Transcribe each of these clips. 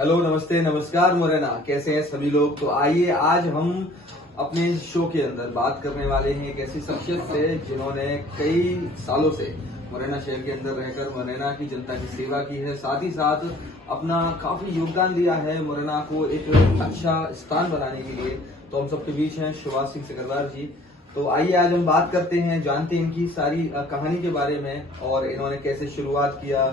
Hello, नमस्ते, नमस्कार मोरेना, कैसे हैं सभी लोग। तो आइए आज हम अपने शो के अंदर बात करने वाले हैं एक ऐसी शख्सियत से जिन्होंने कई सालों से मोरेना शहर के अंदर रहकर मोरेना की जनता की सेवा की है, साथ ही साथ अपना काफी योगदान दिया है मोरेना को एक अच्छा स्थान बनाने के लिए। तो हम सबके बीच हैं सुभाष सिंह सिकरवार जी। तो आइए आज हम बात करते हैं, जानते हैं इनकी सारी कहानी के बारे में और इन्होंने कैसे शुरुआत किया,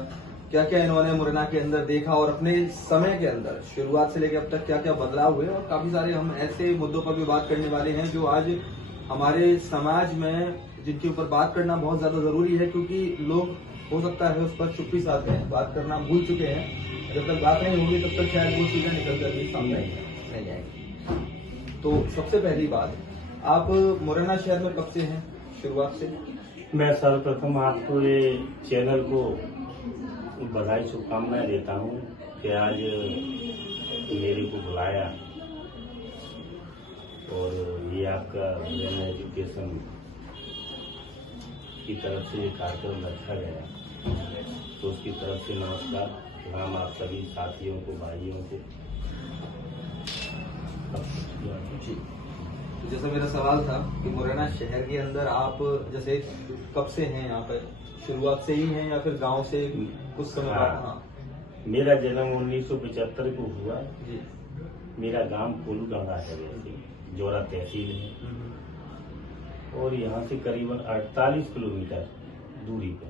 क्या क्या इन्होंने मुरैना के अंदर देखा और अपने समय के अंदर शुरुआत से लेकर अब तक क्या क्या बदलाव हुए। और काफी सारे हम ऐसे मुद्दों पर भी बात करने वाले हैं जो आज हमारे समाज में जिनके ऊपर बात करना बहुत ज्यादा जरूरी है, क्योंकि लोग हो सकता है उस पर चुप्पी साध हैं, बात करना भूल चुके हैं। जब तक बात नहीं होगी तब तक शायद वो चीजें निकल कर भी सामने नहीं आएंगी। तो सबसे पहली बात, आप मुरैना शहर में कब से हैं, शुरुआत से? मैं सर्वप्रथम आपको ये चैनल को बधाई शुभकामनाएं देता हूँ कि आज मेरे को बुलाया और ये आपका ब्रेन एजुकेशन की तरफ से ये कार्यक्रम रखा गया, तो उसकी तरफ से नमस्कार हम आप सभी साथियों को, भाइयों को। जी, तो जैसा मेरा सवाल था कि मुरैना शहर के अंदर आप जैसे कब से हैं यहाँ पर, शुरुआत से ही हैं या फिर गांव से कुछ समय बाद? हाँ, मेरा जन्म 1975 को हुआ जी। मेरा गांव कोलूडांगा है, वैसे जोरा तहसील है और यहाँ से करीबन 48 किलोमीटर दूरी पे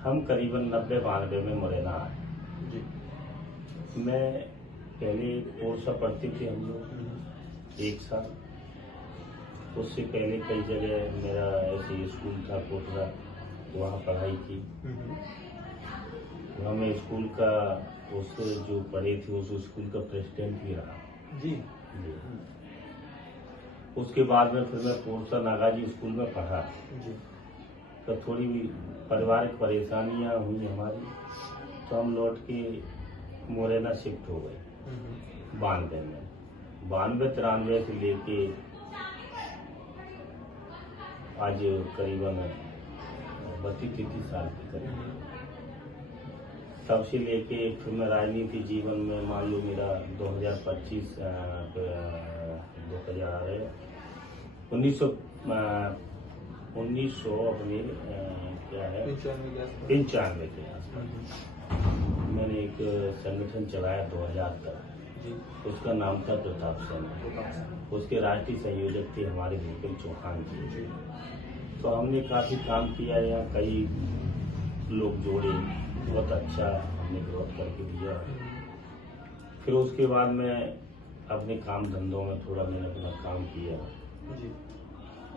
हम करीबन 90-92 में मुरैना आए जी। मैं पहले कोर्स पढ़ते थे हम लोग एक साल, उससे पहले कई जगह मेरा ऐसे स्कूल था कोटरा, वहाँ पढ़ाई की। वहाँ मैं स्कूल का उस जो पढ़े थे उस स्कूल का प्रेसिडेंट भी रहा जी। उसके बाद में फिर मैं पोरसा नागाजी स्कूल में पढ़ा जी। तो थोड़ी पारिवारिक परेशानियां हुई हमारी, तो हम लौट के मुरैना शिफ्ट हो गए 92 में। 92-93 से लेके आज करीबन 32-33 साल के करीब, तब से लेके फिर मैं राजनीति जीवन में मान लो मेरा 2025 1900 अपने क्या है 95 के आसपास मैंने एक संगठन चलाया 2000 तक, उसका नाम था प्रताप सेना। उसके राष्ट्रीय संयोजक थे हमारे विपिन चौहान जी। तो हमने काफी काम किया, यहाँ कई लोग जोड़े, बहुत अच्छा हमने ग्रोथ करके दिया। फिर उसके बाद मैं अपने काम धंधों में थोड़ा मैंने अपना काम किया,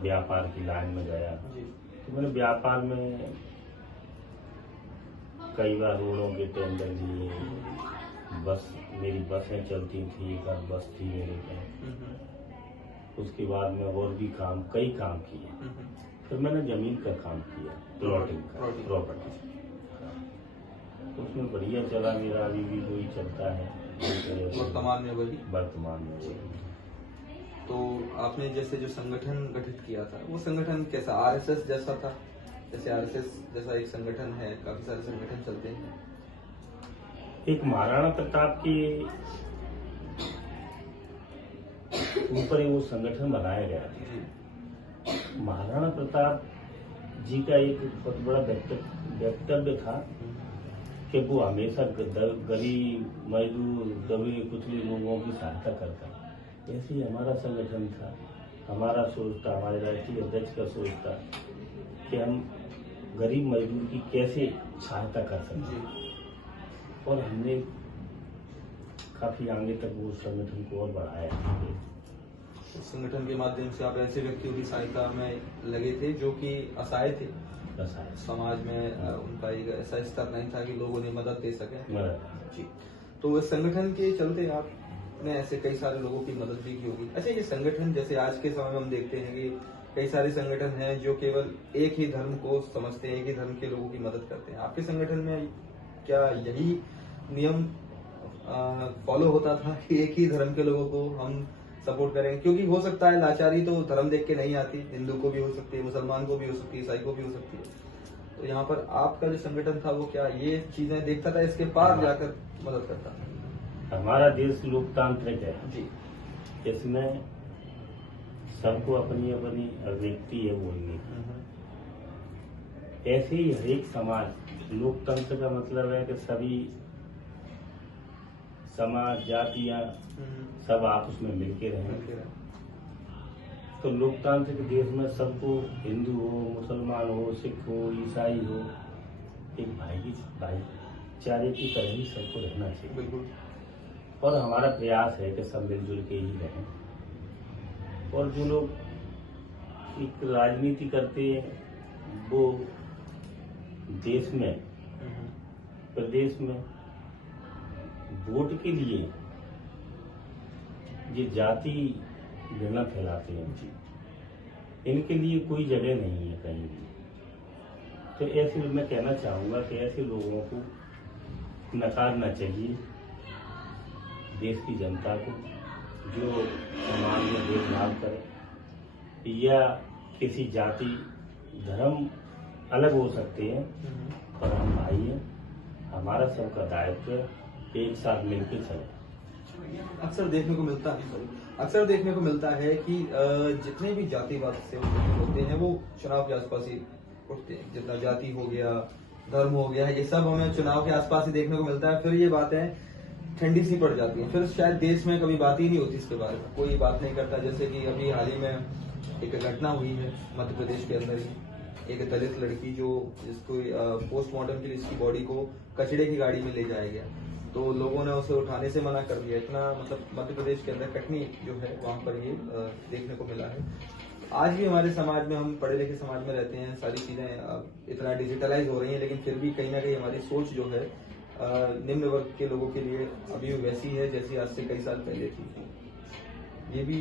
व्यापार की लाइन में गया। तो मैंने व्यापार में कई बार रोडों के टेंडर लिए, बस मेरी बसें चलती थी, एक आध बस थी मेरे पे। उसके बाद में और भी कई काम किए। फिर मैंने जमीन का काम किया, प्लॉटिंग का, प्रॉपर्टी। तो उसमें बढ़िया चला मेरा, अभी भी वही चलता है वर्तमान में वही। तो आपने जैसे जो संगठन गठित किया था, वो संगठन कैसा, आरएसएस जैसा था? जैसे आरएसएस जैसा एक संगठन है, काफी सारे संगठन चलते हैं। एक महाराणा प्रताप के ऊपर वो संगठन बनाया गया था। महाराणा प्रताप जी का एक बहुत बड़ा वक्तव्य था कि वो हमेशा गरीब, मजदूर, दबे कुचले लोगों की सहायता करता। ऐसे ही हमारा संगठन था, हमारा सोच था, हमारे राष्ट्रीय अध्यक्ष का सोच था कि हम गरीब मजदूर की कैसे सहायता कर सकते, और हमने काफी आगे तक वो संगठन को और बढ़ाया। इस संगठन के माध्यम से आप ऐसे व्यक्तियों की सहायता में लगे थे जो कि असहाय थे, समाज में उनका एक ऐसा स्तर नहीं था कि लोग उन्हें मदद दे सके जी। तो इस संगठन के चलते आपने ऐसे कई सारे लोगों की मदद भी की होगी। अच्छा, ये संगठन जैसे आज के समय में हम देखते हैं कि कई सारे संगठन हैं जो केवल एक ही धर्म को समझते हैं, एक ही धर्म के लोगों की मदद करते हैं। आपके संगठन में क्या यही नियम फॉलो होता था कि एक ही धर्म के लोगों को हम सपोर्ट करेंगे? क्योंकि हो सकता है लाचारी तो धर्म देख के नहीं आती, हिंदू को भी हो सकती है, मुसलमान को भी हो सकती है, ईसाई को भी हो सकती है। तो यहाँ पर आपका जो संगठन था वो क्या ये चीजें देखता था, इसके पार जाकर मदद करता था? हमारा देश लोकतांत्रिक है, जी। इसमें सबको अपनी अपनी अभिव्यक्ति है बोलने की। ऐसे ही हर एक समाज, लोकतंत्र का मतलब है कि सभी समाज जातियां सब आपस में मिलके रहें। तो लोकतांत्रिक देश में सबको, हिंदू हो, मुसलमान हो, सिख हो, ईसाई हो, एक भाईचारे की तरह ही सबको रहना चाहिए। बिल्कुल। और हमारा प्रयास है कि सब मिलजुल के ही रहें। और जो लोग एक राजनीति करते हैं वो देश में, प्रदेश में वोट के लिए ये जाति घृणा फैलाते हैं, इनके लिए कोई जगह नहीं है कहीं भी। तो ऐसे मैं कहना चाहूंगा कि ऐसे लोगों को नकारना चाहिए, देश की जनता को, जो समाज में भेदभाव करे या किसी जाति धर्म अलग हो सकते हैं, पर हम भाई हैं, हमारा सबका दायित्व है एक साथ मिलकर चले। अक्सर देखने को मिलता है कि जितने भी जातिवाद से होते हैं वो चुनाव के आसपास ही उठते हैं। जितना जाति हो गया, धर्म हो गया, ये सब हमें चुनाव के आसपास ही देखने को मिलता है। फिर ये बातें ठंडी सी पड़ जाती हैं, फिर शायद देश में कभी बात ही नहीं होती इसके बारे में, कोई बात नहीं करता। जैसे कि अभी हाल ही में एक घटना हुई है मध्य प्रदेश के अंदर ही, एक दलित लड़की जिसको पोस्टमार्टम के लिए इसकी बॉडी को कचड़े की गाड़ी में ले जाया गया, तो लोगों ने उसे उठाने से मना कर दिया। इतना मतलब मध्य प्रदेश के अंदर कटनी जो है वहां पर ये देखने को मिला है। आज भी हमारे समाज में, हम पढ़े लिखे समाज में रहते हैं, सारी चीजें इतना डिजिटलाइज हो रही हैं, लेकिन फिर भी कहीं ना कहीं हमारी सोच जो है निम्न वर्ग के लोगों के लिए अभी वैसी है जैसी आज से कई साल पहले थी। ये भी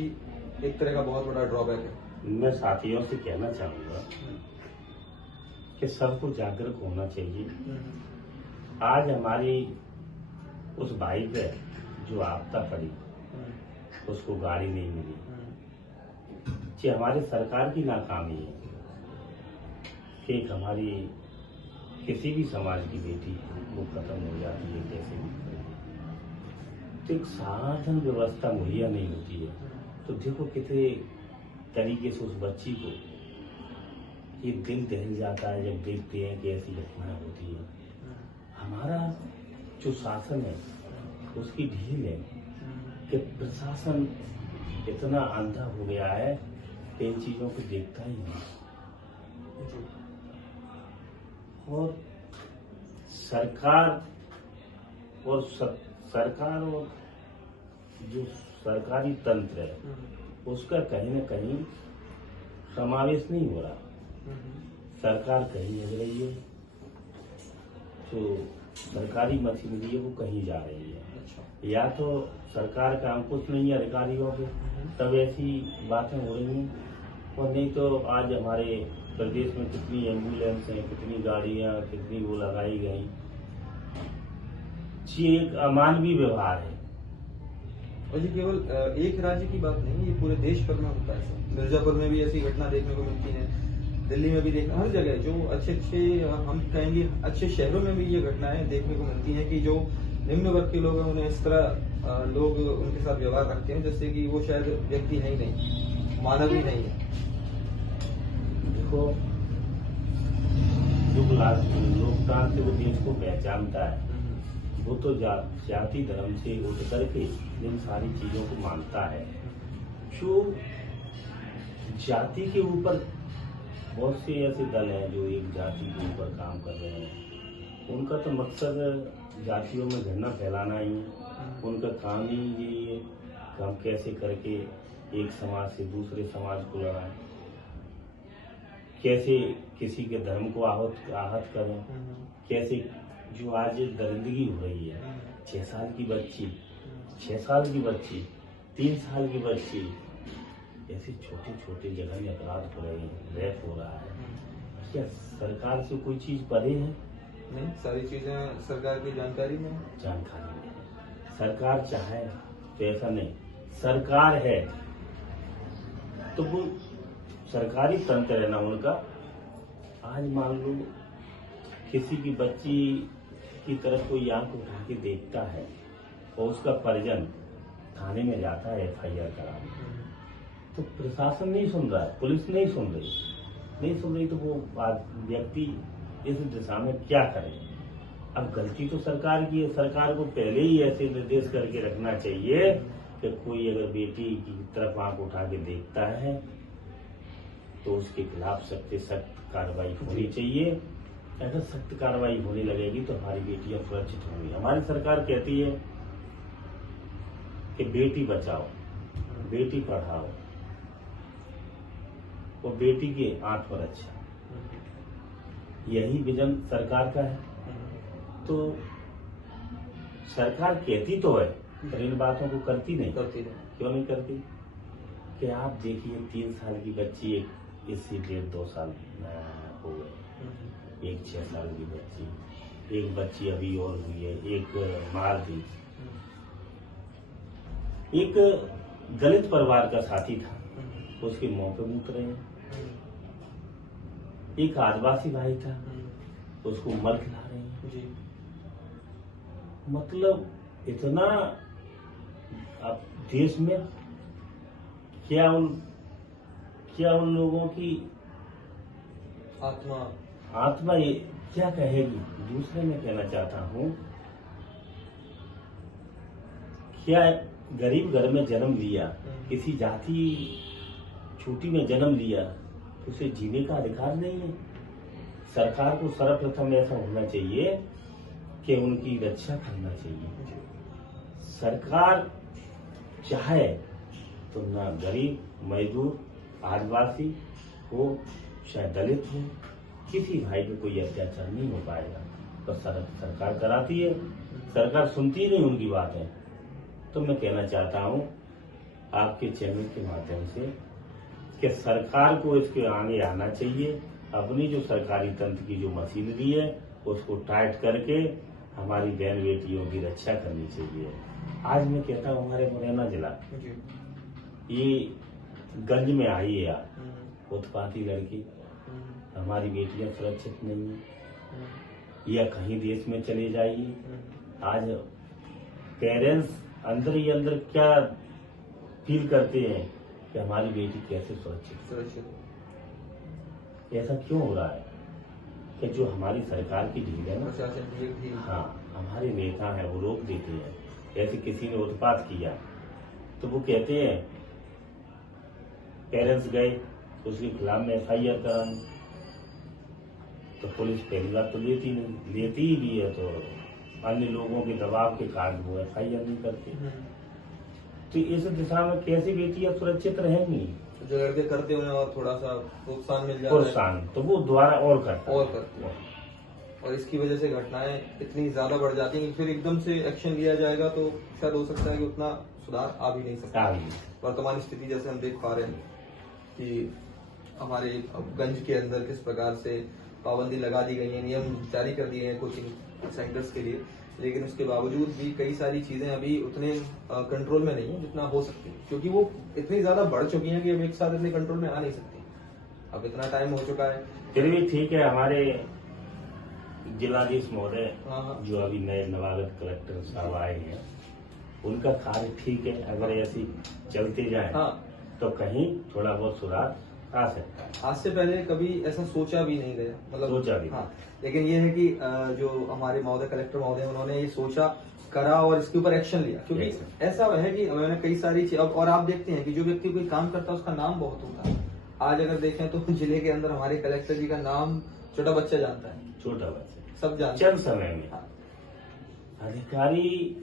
एक तरह का बहुत बड़ा ड्रॉबैक है। मैं साथियों से कहना चाहूंगा कि सबको जागरूक होना चाहिए। आज हमारी उस भाई पे जो आपदा पड़ी, उसको गाड़ी नहीं मिली, ये हमारी सरकार की नाकामी है कि एक हमारी किसी भी समाज की बेटी वो खत्म हो जाती है कैसे भी, तो एक साधन व्यवस्था मुहैया नहीं होती है। तो देखो कितने तरीके से उस बच्ची को ये दिल दहल जाता है जब देखते हैं कि ऐसी घटनाएं होती है। हमारा जो शासन है उसकी ढील है कि प्रशासन इतना अंधा हो गया है कि इन चीजों को देखता ही नहीं। और सरकार और जो सरकारी तंत्र है उसका कहीं न कहीं समावेश नहीं हो रहा। सरकार कहीं लग रही है, तो सरकारी मशीनरी है वो कहीं जा रही है। या तो सरकार का अंकुश नहीं है अधिकारियों पे, तब ऐसी बातें हो रही हैं। और नहीं तो आज हमारे प्रदेश में कितनी एम्बुलेंस हैं, कितनी गाड़ियां, कितनी वो लगाई गई। ये एक अमानवीय व्यवहार है। और ये केवल एक राज्य की बात नहीं, ये पूरे देश भर में होता है। मिर्जापुर में भी ऐसी घटना देखने को मिलती है, दिल्ली में भी देखना, हर जगह जो अच्छे हम कहेंगे अच्छे शहरों में भी ये घटनाएं देखने को मिलती हैं कि जो निम्न वर्ग के लोग हैं उन्हें इस तरह लोग उनके साथ व्यवहार रखते हैं जैसे कि वो शायद व्यक्ति है ही नहीं, मानव ही नहीं है। देखो, जो लोकतांत्रिक देश को पहचानता है वो तो जाति धर्म से उठ करके इन सारी चीजों को मानता है। जो जाति के ऊपर बहुत से ऐसे दल हैं जो एक जाति के ऊपर काम कर रहे हैं, उनका तो मकसद जातियों में घृणा फैलाना ही है। उनका काम ही यही है कि हम कैसे करके एक समाज से दूसरे समाज को लड़ाएं, कैसे किसी के धर्म को आहत करें, कैसे जो आज दरिंदगी हो रही है, 6 साल की बच्ची, 6 साल की बच्ची, 3 साल की बच्ची, ऐसे छोटे छोटे जगह में अपराध हो रहे हैं, रेप हो रहा है। क्या सरकार से कोई चीज परे है? नहीं, सारी चीजें सरकार की जानकारी में है। सरकार चाहे तो ऐसा नहीं, सरकार है तो वो सरकारी तंत्र है ना उनका। आज मान लो किसी की बच्ची की तरफ कोई आंख उठा के देखता है और उसका परिजन थाने में जाता है FIR कराने, तो प्रशासन नहीं सुन रहा है, पुलिस नहीं सुन रही, तो वो व्यक्ति इस दिशा में क्या करे। अब गलती तो सरकार की है, सरकार को पहले ही ऐसे निर्देश करके रखना चाहिए कि कोई अगर बेटी की तरफ आंख उठा के देखता है तो उसके खिलाफ सख्त से सख्त कार्रवाई होनी चाहिए। अगर सख्त कार्रवाई होने लगेगी तो हमारी बेटियां सुरक्षित होंगी। हमारी सरकार कहती है कि बेटी बचाओ, बेटी पढ़ाओ और बेटी के आत्मरक्षा, यही विजन सरकार का है। तो सरकार कहती तो है पर इन बातों को करती नहीं। क्यों नहीं करती? कि आप देखिए 3 साल की बच्ची, एक इससे 1.5-2 साल हो गए, एक 6 साल की बच्ची, एक बच्ची अभी और हुई है, एक मालदीव, एक दलित परिवार का साथी था, उसके मुंह पे मूत रहे हैं, एक आदिवासी भाई था, उसको मल खिला रहे हैं। मतलब इतना अब देश में क्या उन लोगों की आत्मा ये क्या कहेगी। दूसरे में कहना चाहता हूँ, क्या गरीब घर में जन्म लिया, किसी जाति छूटी में जन्म लिया, तो उसे जीने का अधिकार नहीं है। सरकार को सर्वप्रथम ऐसा होना चाहिए कि उनकी रक्षा करना चाहिए। सरकार चाहे तो ना गरीब, मजदूर, आदिवासी हो, चाहे दलित हो, किसी भाई पे कोई अत्याचार नहीं हो पाएगा। पर सरकार कराती है, सरकार सुनती नहीं उनकी बातें। तो मैं कहना चाहता हूँ आपके चैनल के माध्यम से कि सरकार को इसके आगे आना चाहिए, अपनी जो सरकारी तंत्र की जो मशीनरी है उसको टाइट करके हमारी बहन बेटियों की रक्षा करनी चाहिए। आज मैं कहता हूँ हमारे मुरैना जिला ये गंज में आई है उत्पाती लड़की, हमारी बेटियां सुरक्षित नहीं है या कहीं देश में चले जाएगी। आज पेरेंट्स अंदर ही अंदर क्या फील करते हैं कि हमारी बेटी कैसे सुरक्षित। ऐसा क्यों हो रहा है कि जो हमारी सरकार की ढील है ना, हाँ, हमारे नेता हैं वो रोक देते हैं। ऐसे किसी ने उत्पात किया तो वो कहते हैं पेरेंट्स गए उसके खिलाफ में FIR कराने, तो पुलिस पहली बात तो लेती नहीं, लेती ही भी है तो अन्य लोगों के दबाव के कारण वो FIR नहीं करते। तो इस दिशा में कैसे बेटियां सुरक्षित रहेंगी? जो लड़के करते हुए और थोड़ा सा प्रोत्साहन मिल जाता है, प्रोत्साहन तो वो द्वारा और करते हैं, और इसकी वजह से घटनाएं इतनी ज्यादा बढ़ जाती हैं कि फिर एकदम से एक्शन लिया जाएगा तो शायद हो सकता है कि उतना सुधार आ भी नहीं सकता। वर्तमान स्थिति जैसे हम देख पा रहे हैं कि हमारे गंज के अंदर किस प्रकार से पाबंदी लगा दी गई है, नियम जारी कर दिए हैं कोचिंग सेंटर्स के लिए, लेकिन उसके बावजूद भी कई सारी चीजें अभी उतने कंट्रोल में नहीं है जितना हो सकती है, क्योंकि वो इतनी ज्यादा बढ़ चुकी हैं कि अब एक साथ इतने कंट्रोल में आ नहीं सकती। अब इतना टाइम हो चुका है। फिर भी ठीक है, हमारे जिलाधीश महोदय जो अभी नए नवागत कलेक्टर साहब आए हैं उनका कार्य ठीक है। अगर ऐसी चलते जाए तो कहीं थोड़ा बहुत सुधार आ सकता है। आज से पहले कभी ऐसा सोचा भी नहीं गया, मतलब सोचा भी लेकिन ये है कि जो हमारे महोदय कलेक्टर महोदय उन्होंने ये सोचा, करा और इसके ऊपर एक्शन लिया, क्योंकि ऐसा है कि मैंने कई सारी चीज और आप देखते हैं कि जो व्यक्ति कोई काम करता है उसका नाम बहुत होता है। आज अगर देखें तो जिले के अंदर हमारे कलेक्टर जी का नाम छोटा बच्चा जानता है, छोटा बच्चा सब जानते हैं। चंद समय में अधिकारी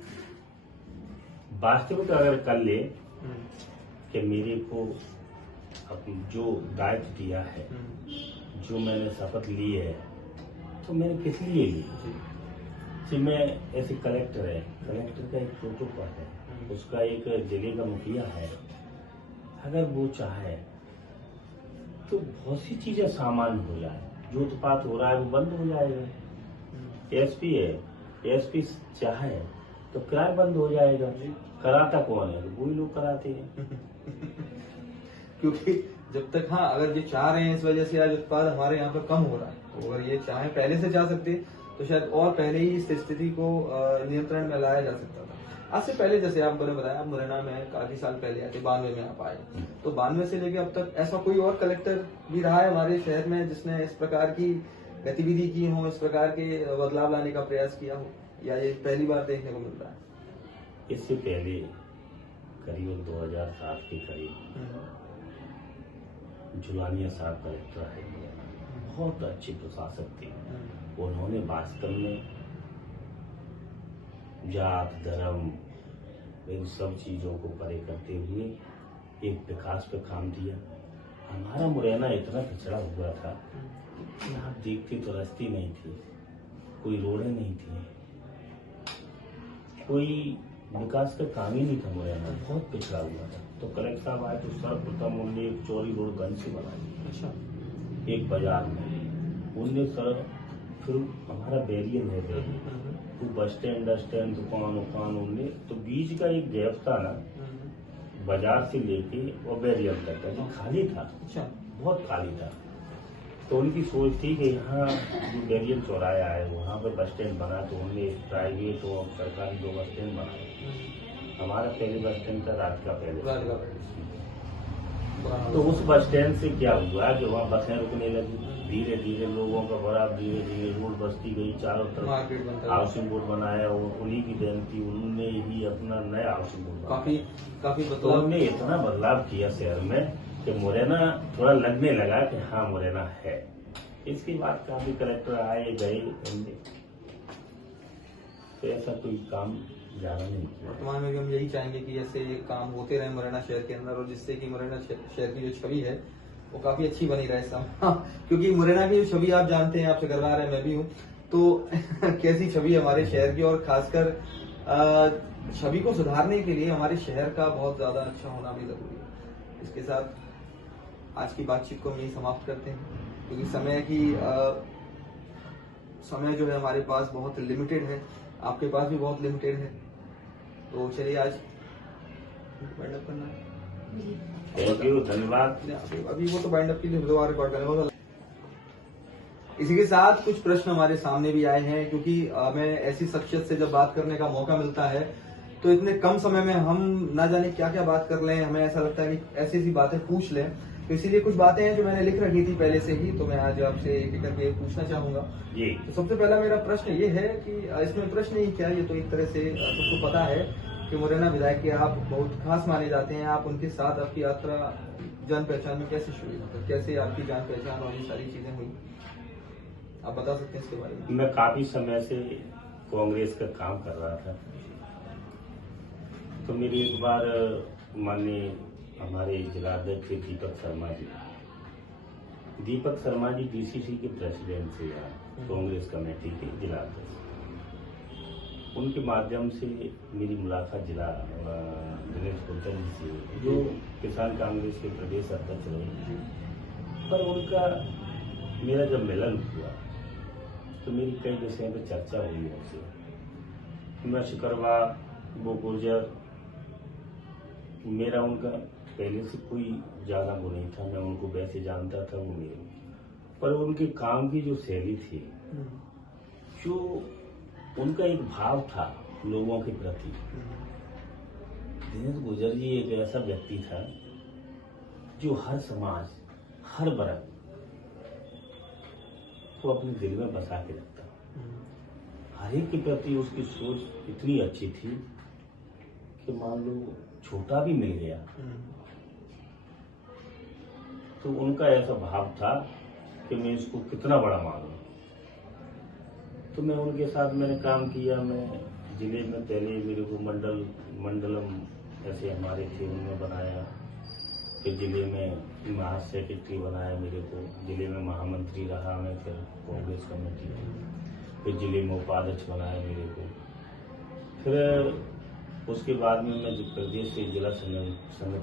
वास्तविक अगर कर ले कि मेरे को जो दायित्व दिया है, जो मैंने शपथ ली है, तो मैंने किस लिए ली? कि मैं ऐसे कलेक्टर है, कलेक्टर का एक प्रोटोकॉल है, उसका एक जिले का मुखिया है, अगर वो चाहे तो बहुत सी चीजें सामान्य हो जाए, जो उत्पात हो रहा है वो बंद हो जाएगा। एसपी है, एसपी चाहे तो क्राइम बंद हो जाएगा। कराता कौन है? वही लोग कराते हैं। क्योंकि जब तक अगर ये चाह रहे हैं इस वजह से आज उत्पाद हमारे यहाँ पे कम हो रहा है, तो अगर ये चाहे पहले से चाह सकते तो शायद और पहले ही इस स्थिति को नियंत्रण में लाया जा सकता था। आज से पहले जैसे आपने बताया, आप मुरैना में काफी साल पहले आए थे, 92 में आप आए, तो 92 से लेके अब तक ऐसा कोई और कलेक्टर भी रहा है हमारे शहर में जिसने इस प्रकार की गतिविधि की हो, इस प्रकार के बदलाव लाने का प्रयास किया हो, या ये पहली बार देखने को मिल रहा है? इससे पहले करीब 2007 के करीब जुलानिया साहब कलेक्टर आए, बहुत अच्छे प्रशासक थे। उन्होंने वास्तव में जात धर्म इन सब चीजों को परे करते हुए एक विकास पे काम दिया। हमारा मुरैना इतना पिछड़ा हुआ था कि आप देखते तो रास्ते नहीं थी, कोई रोडें नहीं थी, कोई विकास का काम ही नहीं था। मुरैना बहुत पिछड़ा हुआ था। तो कलेक्टर साहब आए तो सर्वप्रथम उनने एक चौड़ी रोड गंज से बनाई, अच्छा, एक बाजार में उनने सड़क, फिर हमारा बैरियर है, तो बस स्टैंड दुकान उनने, तो बीच का एक गैप था ना बाजार से लेके और बैरियर तक का, जो खाली था, अच्छा, बहुत खाली था। तो उनकी सोच थी कि यहाँ जो बैरियर चौराया है वहाँ पर बस स्टैंड बना, तो उनने प्राइवेट और सरकारी 2 बस स्टैंड बनाए। हमारा पहले बस स्टैंड था रात का पहले। तो उस बस स्टैंड से क्या हुआ कि वहाँ बसें रुकने लगी, धीरे धीरे लोगों का बड़ा, धीरे धीरे रोड बसती गई, चारों तरफ हाउसिंग बोर्ड बनाया, और उन्हीं की देन थी, उन्होंने ही अपना नया हाउसिंग बोर्ड काफी तो उन्होंने इतना बदलाव किया शहर में कि मुरैना थोड़ा लगने लगा कि हाँ मुरैना है। इसके बाद काफी कलेक्टर आए गए, तो ऐसा कोई काम ज्यादा नहीं किया। वर्तमान में भी हम यही चाहेंगे कि ऐसे काम होते रहे मुरैना शहर के अंदर, और जिससे कि मुरैना शहर की जो छवि है वो काफी अच्छी बनी रहे सब। क्योंकि मुरैना की जो छवि आप जानते हैं, आपसे करवा रहे हैं, मैं भी हूँ, तो कैसी छवि है हमारे शहर की, और खासकर छवि को सुधारने के लिए हमारे शहर का बहुत ज्यादा अच्छा होना भी जरूरी है। इसके साथ आज की बातचीत को हम यही समाप्त करते हैं, क्योंकि समय जो है हमारे पास बहुत लिमिटेड है, आपके पास भी बहुत लिमिटेड है। तो चलिए आज वाइंड अप करना है। थैंक यू, धन्यवाद। अभी वो तो वाइंड अप के लिए दोबारा रिकॉर्ड करेंगे। इसी के साथ कुछ प्रश्न हमारे सामने भी आए हैं, क्योंकि हमें ऐसी शख्सियत से जब बात करने का मौका मिलता है तो इतने कम समय में हम ना जाने क्या क्या बात कर लें, हमें ऐसा लगता है कि ऐसी ऐसी बातें पूछ लें। तो इसीलिए कुछ बातें हैं जो मैंने लिख रखी थी पहले से ही, तो मैं आज आपसे एक एक करके पूछना चाहूंगा। जी। तो सबसे पहला मेरा प्रश्न ये है कि इसमें प्रश्न ही क्या, ये तो एक तरह से सबको पता है कि मुरैना विधायक के आप बहुत खास माने जाते हैं। आप उनके साथ आपकी यात्रा जान पहचान में कैसे शुरू, मतलब कैसे आपकी जान पहचान और ये सारी चीजें हुई, आप बता सकते हैं इसके बारे में? मैं काफी समय से कांग्रेस का काम कर रहा था, तो मेरी एक बार माननीय हमारे जिलाध्यक्ष दीपक शर्मा जी डीसीसी के प्रेसिडेंट थे यहाँ, कांग्रेस कमेटी के जिलाध्यक्ष, उनके माध्यम से मेरी मुलाकात जिला दिनेश कोचर जी से, जो किसान कांग्रेस के प्रदेश अध्यक्ष रहे। पर उनका मेरा जब मिलन हुआ तो मेरी कई विषयों पर चर्चा हुई उनसे। मैं शिकरवा, वो गुर्जर, मेरा उनका पहले से कोई ज्यादा वो नहीं था, मैं उनको वैसे जानता था, वो मेरे, पर उनके काम की जो शैली थी, जो उनका एक भाव था लोगों के प्रति। दिनेश गुर्जर जी एक ऐसा व्यक्ति था जो हर समाज, हर वर्ग को अपने दिल में बसा के रखता, हर एक के प्रति उसकी सोच इतनी अच्छी थी कि मान लो छोटा भी मिल गया तो उनका ऐसा भाव था कि मैं इसको कितना बड़ा मानूं। तो मैं उनके साथ मैंने काम किया। मैं जिले में पहले मेरे को मंडलम ऐसे हमारे थे, उनमें बनाया, फिर जिले में महा सेक्रेटरी बनाया मेरे को, जिले में महामंत्री रहा मैं फिर कांग्रेस कमेटी, फिर जिले में उपाध्यक्ष बनाया मेरे को। फिर उसके बाद में मैं प्रदेश से जिला संगठन